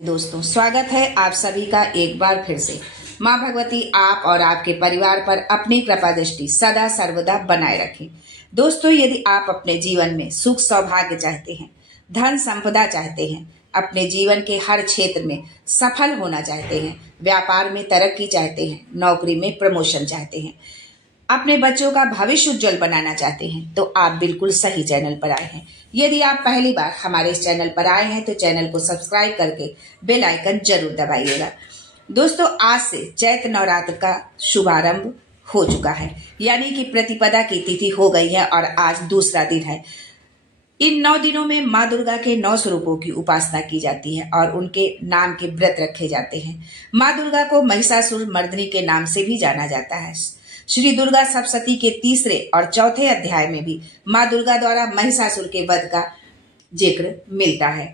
दोस्तों, स्वागत है आप सभी का एक बार फिर से। माँ भगवती आप और आपके परिवार पर अपनी कृपा दृष्टि सदा सर्वदा बनाए रखें। दोस्तों, यदि आप अपने जीवन में सुख सौभाग्य चाहते हैं, धन संपदा चाहते हैं, अपने जीवन के हर क्षेत्र में सफल होना चाहते हैं, व्यापार में तरक्की चाहते हैं, नौकरी में प्रमोशन चाहते हैं, अपने बच्चों का भविष्य उज्जवल बनाना चाहते हैं, तो आप बिल्कुल सही चैनल पर आए हैं। यदि आप पहली बार हमारे इस चैनल पर आए हैं तो चैनल को सब्सक्राइब करके बेल आइकन जरूर दबाइएगा। दोस्तों, आज से चैत्र नवरात्र का शुभारंभ हो चुका है, यानी कि प्रतिपदा की तिथि हो गई है और आज दूसरा दिन है। इन 9 दिनों में माँ दुर्गा के 9 स्वरूपों की उपासना की जाती है और उनके नाम के व्रत रखे जाते हैं। माँ दुर्गा को महिषासुर मर्दिनी के नाम से भी जाना जाता है। श्री दुर्गा सप्तशती के 3 और 4 अध्याय में भी माँ दुर्गा द्वारा महिषासुर के वध का जिक्र मिलता है।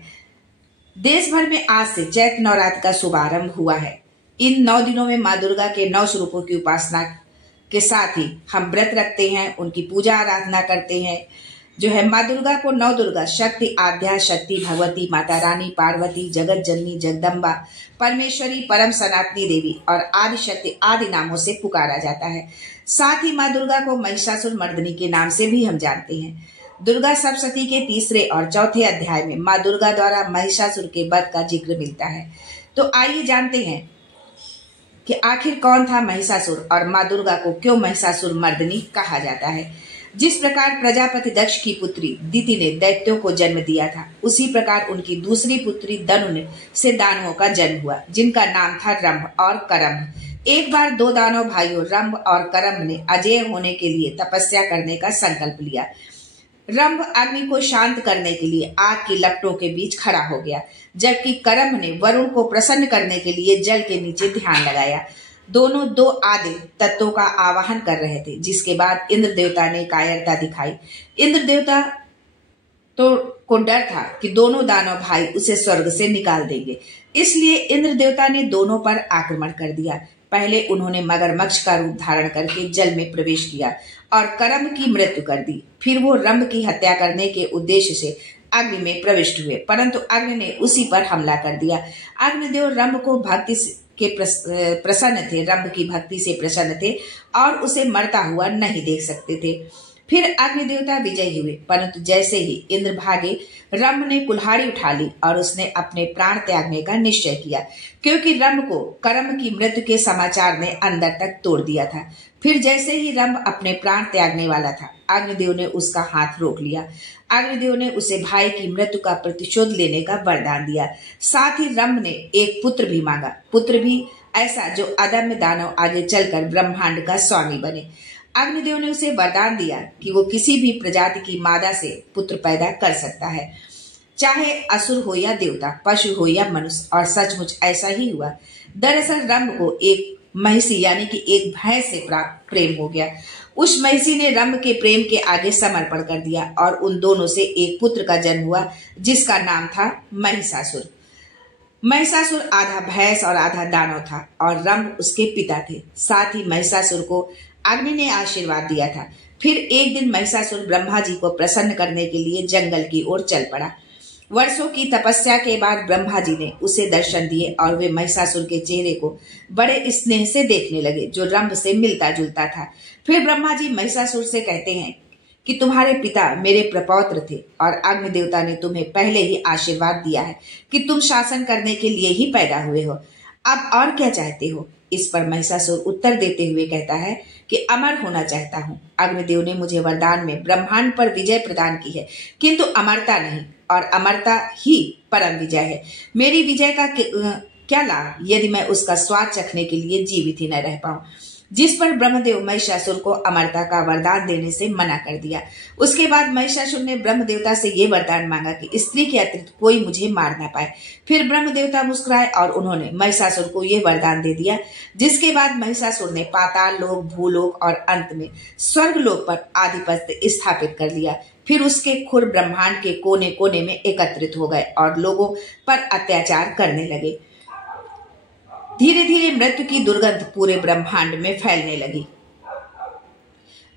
देश भर में आज से चैत्र नवरात्र का शुभारंभ हुआ है। इन 9 दिनों में माँ दुर्गा के 9 स्वरूपों की उपासना के साथ ही हम व्रत रखते हैं, उनकी पूजा आराधना करते हैं। जो है माँ दुर्गा को 9 दुर्गा शक्ति, आद्या शक्ति, भगवती, माता रानी, पार्वती, जगत जननी, जगदम्बा, परमेश्वरी, परम सनातनी देवी और आदि शक्ति आदि नामों से पुकारा जाता है। साथ ही माँ दुर्गा को महिषासुर मर्दिनी के नाम से भी हम जानते हैं। दुर्गा सप्तशती के 3 और 4 अध्याय में माँ दुर्गा द्वारा महिषासुर के वध का जिक्र मिलता है। तो आइए जानते हैं कि आखिर कौन था महिषासुर और माँ दुर्गा को क्यों महिषासुर मर्दिनी कहा जाता है। जिस प्रकार प्रजापति दक्ष की पुत्री दिति ने दैत्यों को जन्म दिया था, उसी प्रकार उनकी दूसरी पुत्री दनु से दानवों का जन्म हुआ, जिनका नाम था रंभ और करम्भ। एक बार 2 दानव भाइयों रंभ और करम्भ ने अजेय होने के लिए तपस्या करने का संकल्प लिया। रंभ अग्नि को शांत करने के लिए आग की लपटों के बीच खड़ा हो गया, जबकि करम्भ ने वरुण को प्रसन्न करने के लिए जल के नीचे ध्यान लगाया। दोनों 2 आदि तत्वों का आवाहन कर रहे थे, जिसके बाद इंद्र देवता ने कायरता दिखाई। इंद्र देवता को डर था कि दोनों दानव भाई उसे स्वर्ग से निकाल देंगे, इसलिए इंद्र देवता ने दोनों पर आक्रमण कर दिया। पहले उन्होंने मगरमच्छ का रूप धारण करके जल में प्रवेश किया और करम्भ की मृत्यु कर दी। फिर वो रंभ की हत्या करने के उद्देश्य से अग्नि में प्रविष्ट हुए, परंतु अग्नि ने उसी पर हमला कर दिया। अग्निदेव रंभ को भक्ति के प्रसन्न थे, रंभ की भक्ति से प्रसन्न थे और उसे मरता हुआ नहीं देख सकते थे। फिर अग्नि देवता विजयी हुए, परंतु जैसे ही इंद्र भागे, रंभ ने कुल्हाड़ी उठा ली और उसने अपने प्राण त्यागने का निश्चय किया, क्योंकि रंभ को करम्भ की मृत्यु के समाचार ने अंदर तक तोड़ दिया था। फिर जैसे ही रंभ अपने प्राण त्यागने वाला था, अग्निदेव ने उसका हाथ रोक लिया। अग्निदेव ने उसे भाई की मृत्यु का प्रतिशोध लेने का वरदान दिया। साथ ही रंभ ने एक पुत्र भी मांगा, पुत्र भी ऐसा जो अदम्य दानव आगे चलकर ब्रह्मांड का स्वामी बने। अग्निदेव ने उसे वरदान दिया कि वो किसी भी प्रजाति की मादा से पुत्र पैदा कर सकता है, चाहे असुर हो या देवता, पशु हो या मनुष्य, और सचमुच ऐसा ही हुआ। दरअसल रंभ को एक महिषी यानी कि एक भैंस से प्रेम हो गया। उस महिषी ने रंभ के प्रेम के आगे समर्पण कर दिया और उन दोनों से एक पुत्र का जन्म हुआ, जिसका नाम था महिषासुर। महिषासुर आधा भैंस और आधा दानव था और रंभ उसके पिता थे। साथ ही महिषासुर को अग्नि ने आशीर्वाद दिया था। फिर एक दिन महिषासुर ब्रह्मा जी को प्रसन्न करने के लिए जंगल की ओर चल पड़ा। वर्षों की तपस्या के बाद ब्रह्मा जी ने उसे दर्शन दिए और वे महिषासुर के चेहरे को बड़े स्नेह से देखने लगे, जो रंभ से मिलता जुलता था। फिर ब्रह्मा जी महिषासुर से कहते हैं कि तुम्हारे पिता मेरे प्रपौत्र थे और अग्नि देवता ने तुम्हें पहले ही आशीर्वाद दिया है कि तुम शासन करने के लिए ही पैदा हुए हो। अब और क्या चाहते हो? इस पर महिषासुर उत्तर देते हुए कहता है कि अमर होना चाहता हूँ। अग्निदेव ने मुझे वरदान में ब्रह्मांड पर विजय प्रदान की है, किंतु अमरता नहीं, और अमरता ही परम विजय है। मेरी विजय का क्या लाभ यदि मैं उसका स्वाद चखने के लिए जीवित ही न रह पाऊं। जिस पर ब्रह्मदेव महिषासुर को अमरता का वरदान देने से मना कर दिया। उसके बाद महिषासुर ने ब्रह्म देवता से ये वरदान मांगा कि स्त्री के अतिरिक्त कोई मुझे मार ना पाए। फिर ब्रह्म देवता मुस्कुराए और उन्होंने महिषासुर को ये वरदान दे दिया, जिसके बाद महिषासुर ने पाताल लोक, भूलोक और अंत में स्वर्ग लोक पर आधिपत्य स्थापित कर लिया। फिर उसके खुर ब्रह्मांड के कोने कोने में एकत्रित हो गए और लोगों पर अत्याचार करने लगे। धीरे धीरे मृत्यु की दुर्गंध पूरे ब्रह्मांड में फैलने लगी।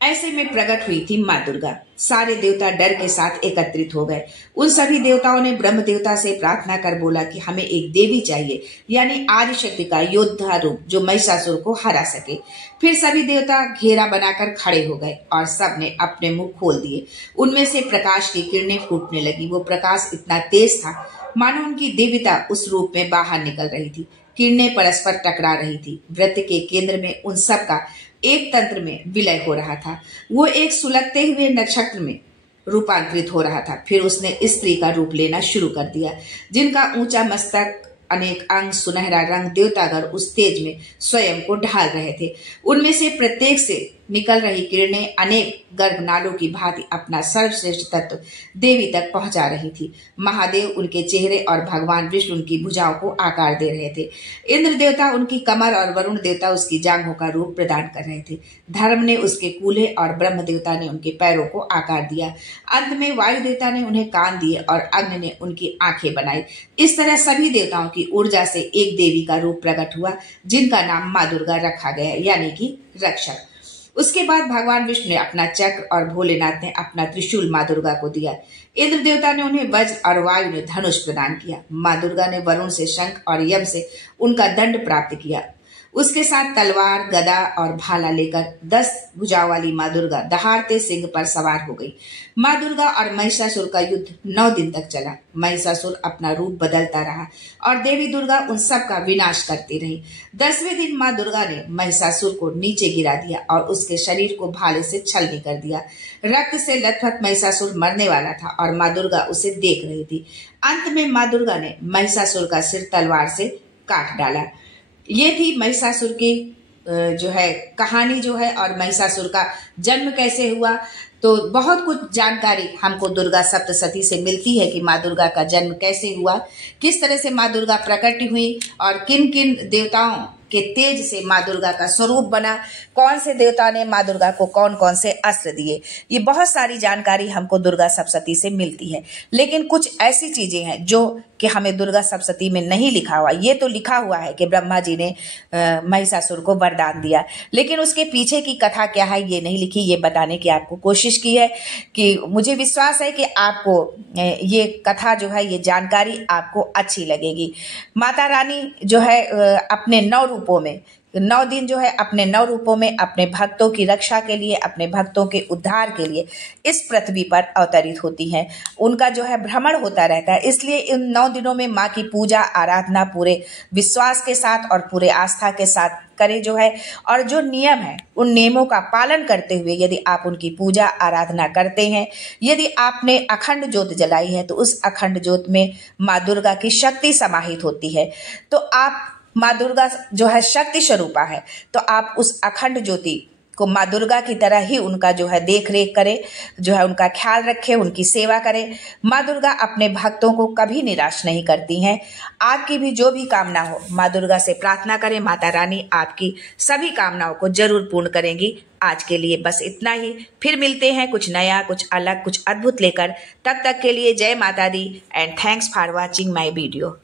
ऐसे में प्रकट हुई थी माँ दुर्गा। सारे देवता डर के साथ एकत्रित हो गए। उन सभी देवताओं ने ब्रह्म देवता से प्रार्थना कर बोला कि हमें एक देवी चाहिए, यानी आदि शक्ति का योद्धा रूप जो महिषासुर को हरा सके। फिर सभी देवता घेरा बनाकर खड़े हो गए और सबने अपने मुंह खोल दिए। उनमें से प्रकाश की किरणें फूटने लगी। वो प्रकाश इतना तेज था मानो उनकी दिव्यता उस रूप में बाहर निकल रही थी। किरणें परस्पर टकरा रही थी। वृत्त के केंद्र में उन सब का एक तंत्र में विलय हो रहा था। वो एक सुलगते हुए नक्षत्र में रूपांतरित हो रहा था। फिर उसने स्त्री का रूप लेना शुरू कर दिया, जिनका ऊंचा मस्तक, अनेक अंग, सुनहरा रंग, देवतागण उस तेज में स्वयं को ढाल रहे थे। उनमें से प्रत्येक से निकल रही किरणें अनेक गर्भनालों की भांति अपना सर्वश्रेष्ठ तत्व देवी तक पहुंचा रही थी। महादेव उनके चेहरे और भगवान विष्णु उनकी भुजाओं को आकार दे रहे थे। इंद्र देवता उनकी कमर और वरुण देवता उसकी जांघों का रूप प्रदान कर रहे थे। धर्म ने उसके कूल्हे और ब्रह्म देवता ने उनके पैरों को आकार दिया। अंत में वायु देवता ने उन्हें कान दिए और अग्नि ने उनकी आंखें बनाई। इस तरह सभी देवताओं की ऊर्जा से एक देवी का रूप प्रकट हुआ, जिनका नाम माँ दुर्गा रखा गया, यानी कि रक्षक। उसके बाद भगवान विष्णु ने अपना चक्र और भोलेनाथ ने अपना त्रिशूल माँ दुर्गा को दिया। इंद्र देवता ने उन्हें वज्र और वायु ने धनुष प्रदान किया। माँ दुर्गा ने वरुण से शंख और यम से उनका दंड प्राप्त किया। उसके साथ तलवार, गदा और भाला लेकर 10 भुजाओं वाली माँ दुर्गा दहाड़ते सिंह पर सवार हो गई। माँ दुर्गा और महिषासुर का युद्ध 9 दिन तक चला। महिषासुर अपना रूप बदलता रहा और देवी दुर्गा उन सब का विनाश करती रही। 10वें दिन माँ दुर्गा ने महिषासुर को नीचे गिरा दिया और उसके शरीर को भाले से छलनी कर दिया। रक्त से लथपथ महिषासुर मरने वाला था और माँ दुर्गा उसे देख रही थी। अंत में माँ दुर्गा ने महिषासुर का सिर तलवार से काट डाला। ये थी महिषासुर की जो है कहानी जो है, और महिषासुर का जन्म कैसे हुआ। तो बहुत कुछ जानकारी हमको दुर्गा सप्तशती से मिलती है कि माँ दुर्गा का जन्म कैसे हुआ, किस तरह से माँ दुर्गा प्रकट हुई और किन किन देवताओं के तेज से माँ दुर्गा का स्वरूप बना, कौन से देवता ने माँ दुर्गा को कौन कौन से अस्त्र दिए। ये बहुत सारी जानकारी हमको दुर्गा सप्तशती से मिलती है। लेकिन कुछ ऐसी चीजें हैं जो कि हमें दुर्गा सप्तशती में नहीं लिखा हुआ। ये तो लिखा हुआ है कि ब्रह्मा जी ने महिषासुर को वरदान दिया, लेकिन उसके पीछे की कथा क्या है ये नहीं लिखी। ये बताने की आपको कोशिश की है कि मुझे विश्वास है कि आपको ये कथा जो है, ये जानकारी आपको अच्छी लगेगी। माता रानी जो है अपने 9 रूपों में 9 दिन जो है अपने 9 रूपों में अपने भक्तों की रक्षा के लिए, अपने भक्तों के उद्धार के लिए इस पृथ्वी पर अवतरित होती हैं। उनका जो है भ्रमण होता रहता है। इसलिए इन 9 दिनों में माँ की पूजा आराधना पूरे विश्वास के साथ और पूरे आस्था के साथ करें जो है, और जो नियम है उन नियमों का पालन करते हुए यदि आप उनकी पूजा आराधना करते हैं, यदि आपने अखंड ज्योत जलाई है तो उस अखंड ज्योत में माँ दुर्गा की शक्ति समाहित होती है। तो आप माँ दुर्गा जो है शक्ति स्वरूपा है, तो आप उस अखंड ज्योति को माँ दुर्गा की तरह ही उनका जो है देख रेख करें, जो है उनका ख्याल रखें, उनकी सेवा करें। माँ दुर्गा अपने भक्तों को कभी निराश नहीं करती हैं। आपकी भी जो भी कामना हो माँ दुर्गा से प्रार्थना करें, माता रानी आपकी सभी कामनाओं को जरूर पूर्ण करेंगी। आज के लिए बस इतना ही। फिर मिलते हैं कुछ नया, कुछ अलग, कुछ अद्भुत लेकर। तब तक के लिए जय Mata Di and thanks for watching my video.